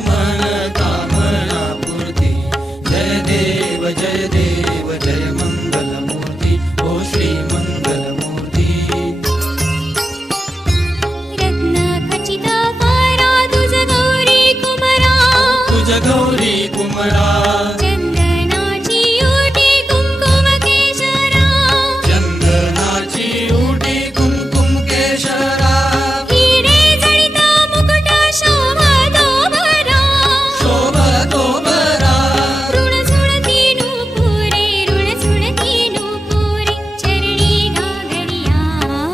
मन कामना पूर्ती। जय देव जय देव जय मंगलमूर्ती ओ श्री मंगलमूर्ती। रत्न खचित पारा तुझ गौरी कुमरा, तुझ गौरी कुमरा। चंदनाची ओटी कुंकुम केशरा, चंदनाची ओटी कुंकुम केशरा। हिरे जडित मुकुट शोभतो बरा, शोभतो बरा। ऋण सुणती नूपुरे, ऋण सुणती नूपुरे, चरणी घागरिया।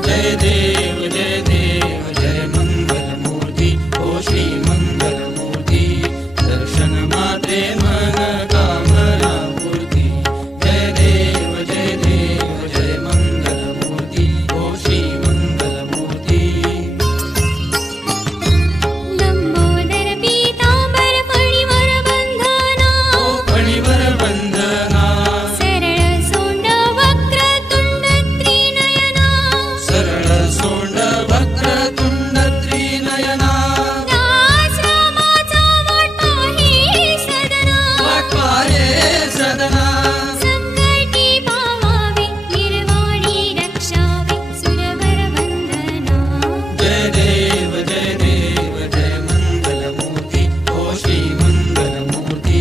जय देव जय देव जय मंगलमूर्ती ओ श्री मंगलमूर्ती। दर्शन मात्रे मन कामना पूर्ती। जय देव जय देव जय मंगलमूर्ती ओ श्री मंगलमूर्ती। लंबोदर पीतांबर फणीवर बंधना, ओ फणीवर वंदना। सरळ सोंड वक्र तुंड त्रिनयना, सरळ सोंड वक्र तुंड त्रिनयना। आश्रमाचा वाटा हे सदना, वाटवारे सदना। संकटी पावावे निर्वाणी रक्षावे सुरवर वंदना। जय देव जय देव जय मंगलमूर्ती ओ श्री मंगलमूर्ती।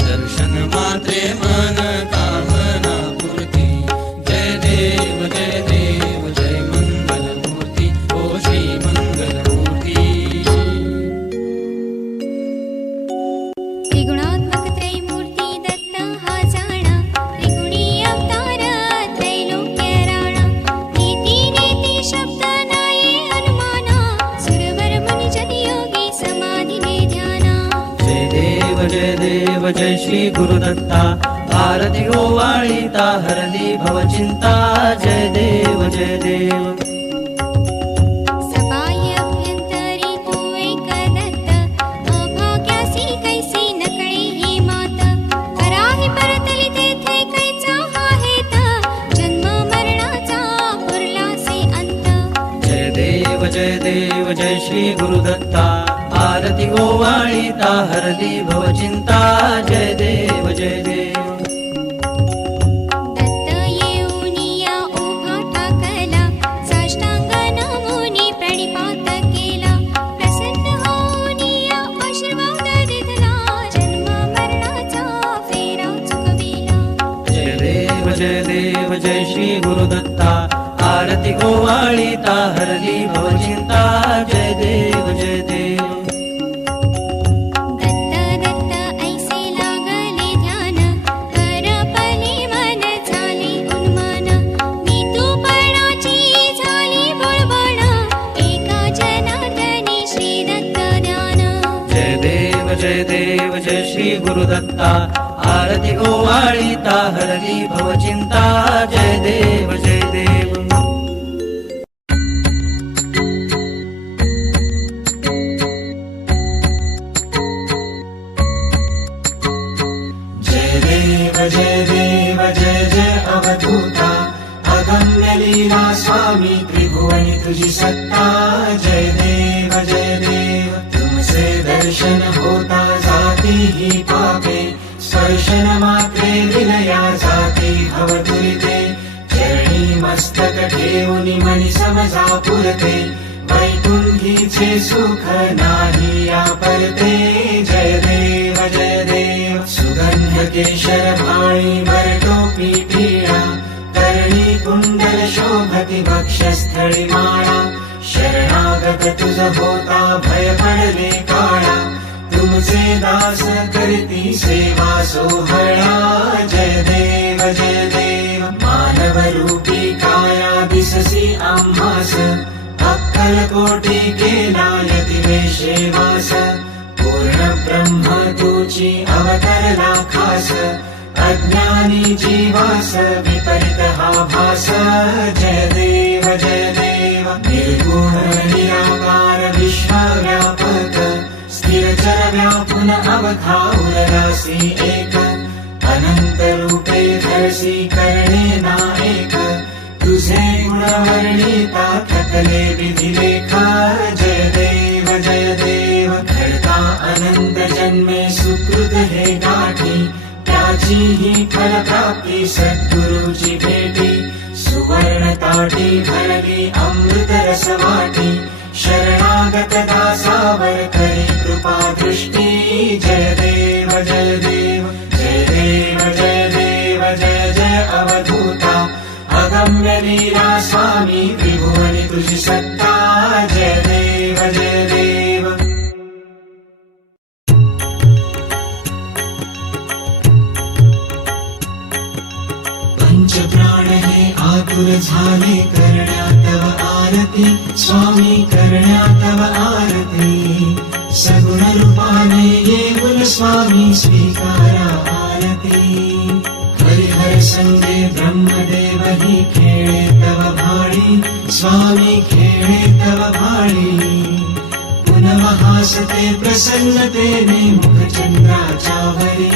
दर्शन मात्रे मन कामना पूर्ती। जय देव जय देव जय मंगलमूर्ती ओ श्री मंगलमूर्ती। त्रिगुणात्मक त्रैमूर्ती दत्त हा जाणा, त्रिगुणी अवतार त्रैलोक्य राणा। नीती नेती शब्द नाये अनुमाना, सुरवर मुनी जन योगी समाधिने ध्याना। जय देव जय श्री गुरुदत्ता। आरती ओवाळीता हरली भवचिंता। जय देव जय देव। सबाह्य अभ्यंतरी तू एक दत्त, अभाग्यासी कैसी नकळे ही मात। कराही परतली तेथे कैचा हा हेत, जन्म मरणाचा पुरलासे अंत। जय देव जय श्री गुरुदत्ता। आरती ओवाळीता हरली भवचिंता। जय देव जय देव। दत्त येऊनिया उभा ठाकला, साष्टांग नमुनी प्रणिपात केला। प्रसन्न होऊनिया आशीर्वाद दिला, जन्म मरणाचा फेरा चुकविला। जय देव जय श्री गुरुदत्ता। आरती ओवाळीता हरली भवचिंता। जय देव जय देव। दत्त दत्त ऐसे लागले ध्यान, करपले मन झाले उन्मान। मी तूपणाची झाली बुळबुळ, एका जनार्दनी श्री दत्त ध्यान। जय देव जय श्री गुरुदत्ता। आरती ओवाळीता हरली भवचिंता। जय देव जय देव। जय देव जय जय अवधूता। अगम्य लीला स्वामी त्रिभुवनी तुझी सत्ता। जय देव तुमसे दर्शन होता जाती ही पापे। स्पर्शन मात्रे विलया जाती भवदुरिते। चरणी मस्तक ठेवूनी मनी समजा पुरते। वैकुंठीचे सुख नाही या परते। जय देव सुगंध केशर भाळी वरटोपी टिळा। कर्णी कुंडल शोभती वक्षस्थळी माळा। शरणागत तुझ होता भय पडले काळा। तुमचे दास करती सेवा सोहळा। जय देव मानव रूपी काया दिससी आम्हास। अक्कलकोटी केला यतिवेशे वास। पूर्ण ब्रह्म तुची अवतरला खास। अज्ञानी जीवास विपरीत हा भास। जय देव निर्गुण निराकार विश्वव्यापक। स्थिरचर व्यापुन अवघा उरलासी एक। अनंत रूपे धरसी करणे नाएक। तुझे गुण वर्णिता थकले विधिलेख। जय देव घडता अनंत जन्मे सुकृत हे गाठी त्याची ही फलप्राप्ती सद्गुरूची भेटी सुवर्ण ताटी भरली अमृत रसवाटी शरणागत दासावर करी कृपा दृष्टी जय देव जय देव जय देव जय देव जय जय अवधूता अगम्य लीला स्वामी त्रिभुवनी तुझी सत्ता जय देव जय देव पंच प्राण हे आतुर झाले करण्या तव आरती स्वामी करण्या तव आरती सगुण रूपाने येऊन स्वामी स्वीकारा आरती हरिहर संगे ब्रह्मदेव ही खेळे तव भाळी स्वामी खेळे तव भाळी पुनः हासते प्रसन्नतेने मुखचंद्राच्यावरी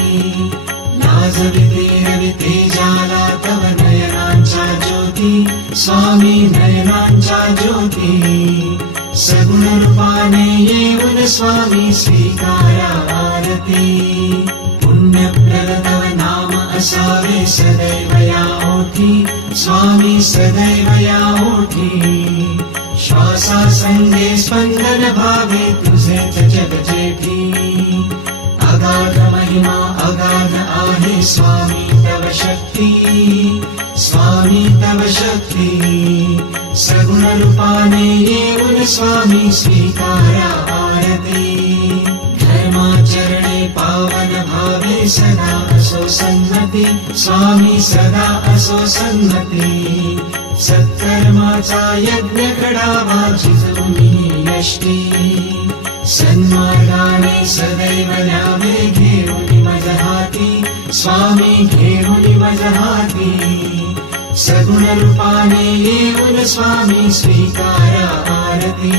लाजविते रविते जाला तव नयनांच्या ज्योती स्वामी नयनांच्या ज्योती सगुण रूपाने येऊन स्वामी स्वीकारा आरती पुण्यप्रद तव नाम असावे सदैव या ओठी स्वामी सदैव या ओठी श्वासा संगे स्पंदन भावे तुझेच जग जेठी अगाध महिमा अगाध आहे स्वामी तव शक्ती स्वामी तव शक्ती सगुण रूपाने येऊन स्वामी स्वीकारा आरती धर्माचरणे पावन भावे सदा असो सन्मती स्वामी सदा असो सन्मती सत्कर्माचा यज्ञ घडावा जिजूनी यष्टी सन्मार्गाने सदैव न्यावे घेऊन मज हाती स्वामी घेऊन मज हाती सगुण रूपाने येऊन स्वामी स्वीकारा आरती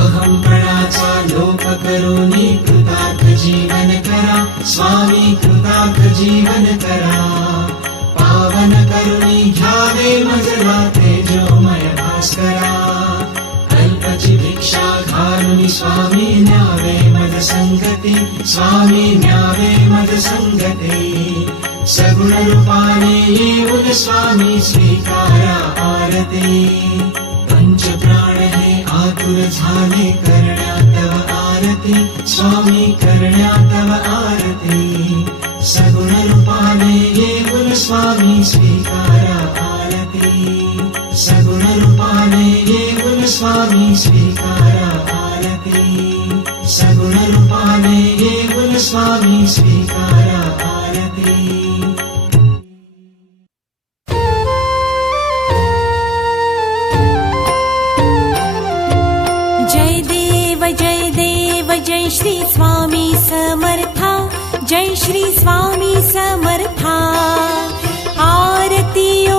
अहंपणाचा लोप करुनी कृतार्थ जीवन करा स्वामी कृतार्थ जीवन करा पावन करुनी घ्यावे मजला तेजोमय भास्करा अल्पची भिक्षा घालुनी स्वामी न्यावे मज संगती स्वामी न्यावे मज संगती सगुण रूपाने येऊन स्वामी स्वीकारा आरती पंच प्राण हे आतुर झाले करण्या तव आरती स्वामी करण्या तव आरती सगुण रूपाने येऊन स्वामी स्वीकारा आरती सगुण रूपाने येऊन स्वामी स्वीकारा आरती सगुण रूपाने येऊन स्वामी स्वीकारा आरती जय श्री स्वामी समर्था जय श्री स्वामी समर्था आरतीयो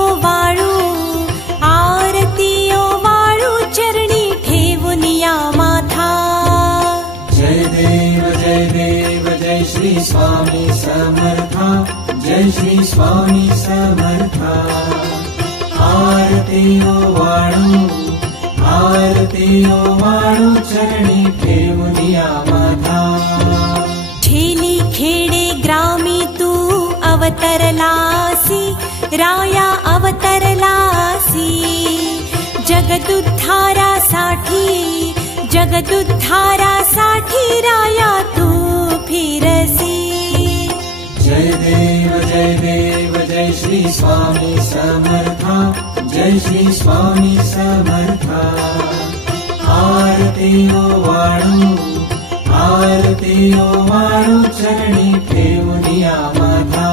वाळू चरणी ठेवून या माथा जय देव जय श्री स्वामी समर्था जय श्री स्वामी समर्था आरतीयो वाळू चरणी ठेवून या माथा ठेली खेडे ग्रामी तू अवतरलासी राया अवतरलासी जगदुद्धारासाठी राया तू फिरसी जय देव जय श्री स्वामी समर्था जय श्री स्वामी समर्था आरतीयो वाळू चरणी ठेवून या माथा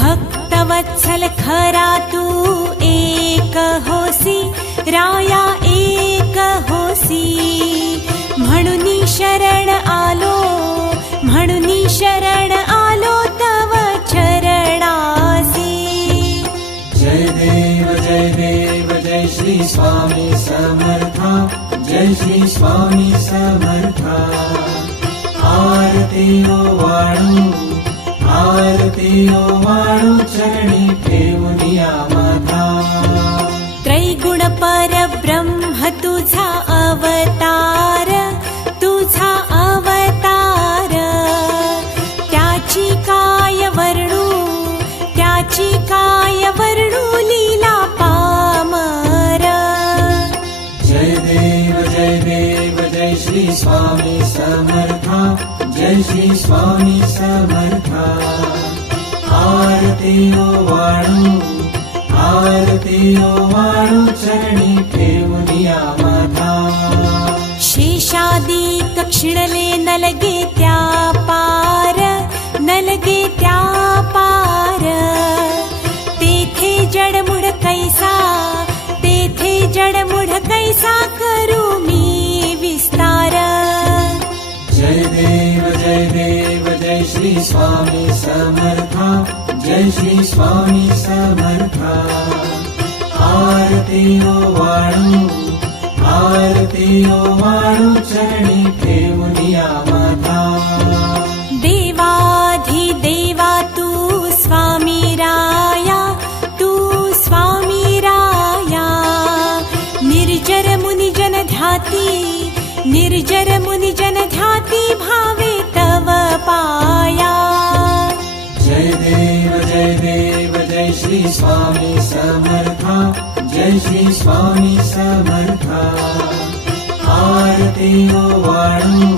भक्तवत्सल खरा तू एक होसी राया एक होसी म्हणून शरण आलो तव चरणासी जय देव जय श्री स्वामी समर्था जय श्री स्वामी समर्था आरतीयो वाळू चरणी ठेवून या माथा त्रैगुण परब्रह्म तुझा अवतार समर्था जय श्री स्वामी समर्था आरती ओवाळू चरणी ठेवूनिया माथा शेषादिक क्षिणले नलगे त्या पार तेथे जडमुढ कैसा करू मी विस्तार जय देव जय श्री स्वामी समर्था जय श्री स्वामी समर्था आरती ओवाळू चरणी ठेवूनिया माथा देवाधिदेवा तू स्वामी राया निर्जर मुनिजन ध्याती भावे तव पाया जय देव जय श्री स्वामी समर्था जय श्री स्वामी समर्था आरती ओवाळू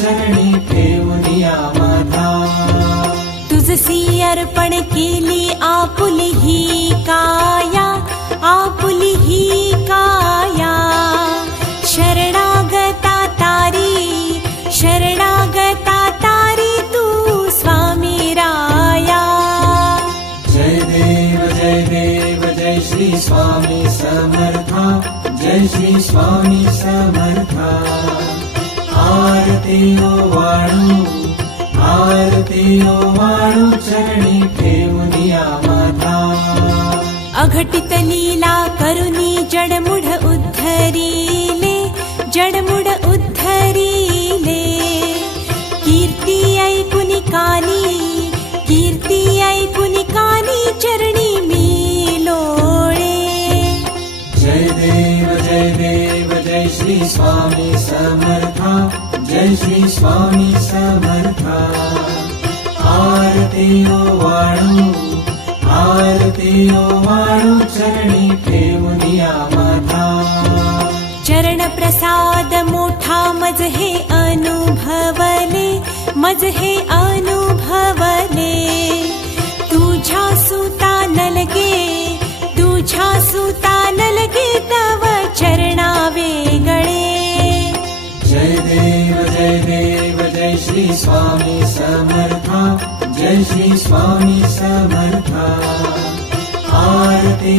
चरणी ठेवूनिया माथा तुझसी अर्पण केली आपुली ही काया शरणागता तारी तू स्वामी राया जय देव जय श्री स्वामी समर्था जय श्री स्वामी समर्था आरती ओवाळू चरणी ठेवूनिया माथा अघटित लीला करुनी जडमुढ उद्धरिले कीर्ती ऐकुनी कानी चरणी मी लोळे जय देव जय श्री स्वामी समर्था जय श्री स्वामी समर्था आरती ओवाळू चरणी ठेवूनिया माथा चरण प्रसाद मोठा मज हे अनुभवले तुझ्या सुता नलगे तव चरणा वेगळे जय देव जय श्री स्वामी समर्था जय श्री स्वामी समर्था आरती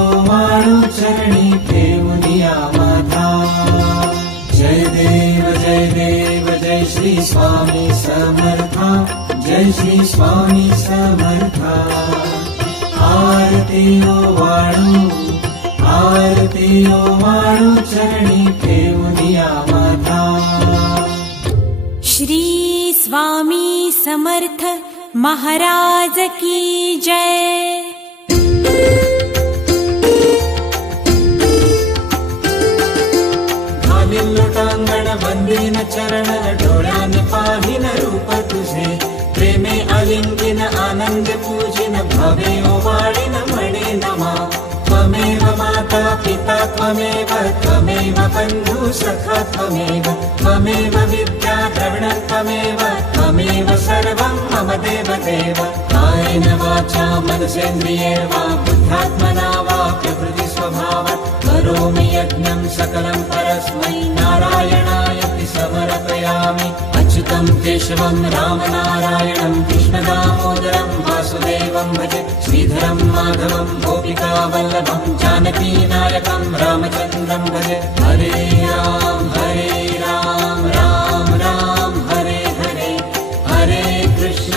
ओवाळू चरणी ठेवूनिया माथा जय देव जय श्री स्वामी समर्था जय श्री स्वामी समर्था आरती ओवाळू चरणी ठेवूनिया माथा श्री स्वामी समर्थ महाराज की जय लोटांगण वंदीन चरण डोळ्याने पाहिन रूप तुझे प्रेमे आलिंगिन आनंद पूजिन भवे ओवाळीन म्हणे नमा त्वमेव माता पिता त्वमेव बंधु सखा त्वमेव विद्या द्रविणं त्वमेव सर्वं मम देव कायेन वाचा मनसेन्द्रिये वा बुद्ध्यात्मना वा प्रकृति स्वभावात् करोमि यज्ञं सकलं परस्मै नारायणायति समर्पयामि अच्युतं केशवं रामनारायणं कृष्णदामोदरं वासुदेवं भजे श्रीधरं माधवं गोपिकावल्लभं जानकीनायकं रामचन्द्रं भजे हरे राम राम राम हरे हरे हरे कृष्ण